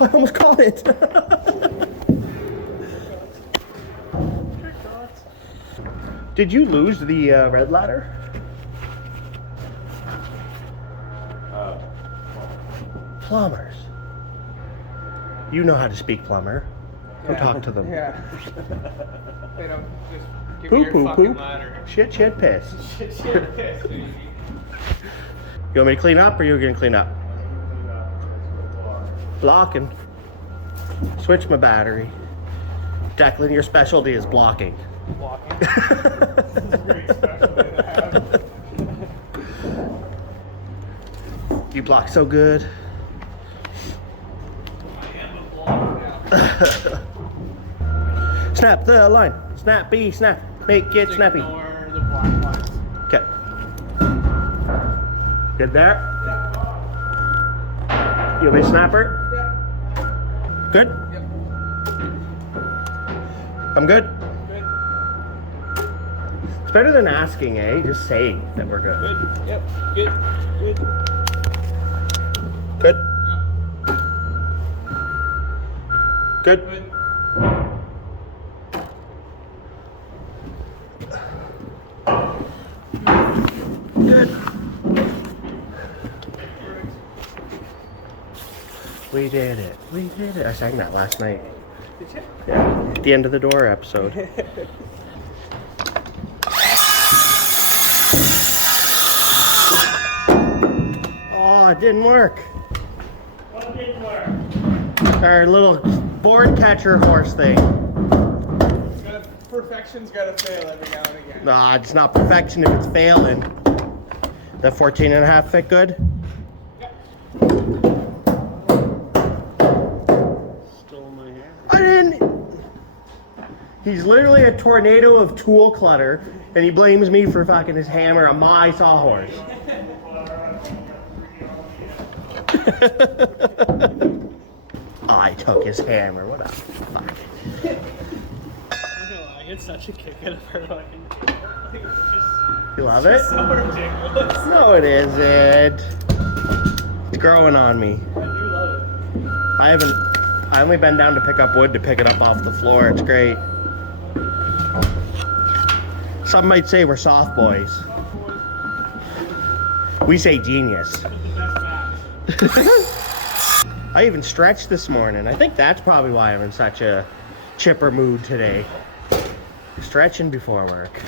I almost caught it. Did you lose the red ladder? Plumbers. You know how to speak plumber. Go talk to them. Yeah. They don't just give Poo, me your poo, fucking poo. ladder. Shit, piss. Shit, piss, baby. You want me to clean up or you gonna clean up? Blocking. Switch my battery. Declan, your specialty is blocking. Walking. This is a great specialty to have. You block so good. I am a blocker now. Snap the line. Snap B, snap. Make it snappy. Ignore the black lines. Okay. Good there? Yeah. You want me to snap her? Yeah. Good? Yep. I'm good? Good. It's better than asking, eh? Just saying that we're good. Good. Yep. Good. Good. Good? Good? Good. Good. We did it. We did it. I sang that last night. Did you? Yeah. At the end of the door episode. Oh, it didn't work. What didn't work? Our little board catcher horse thing. Perfection's gotta fail every now and again. Nah, it's not perfection if it's failing. The 14.5 fit good? Yep. Stole my hair. I didn't. He's literally a tornado of tool clutter, and he blames me for fucking his hammer on my sawhorse. I took his hammer. What a fuck. It's such a kick out of her fucking. You love it? So ridiculous. No, it isn't. It's growing on me. I do love it. I only been down to pick up wood to pick it up off the floor. It's great. Some might say we're soft boys. We say genius. The best match. I even stretched this morning. I think that's probably why I'm in such a chipper mood today. Stretching before work.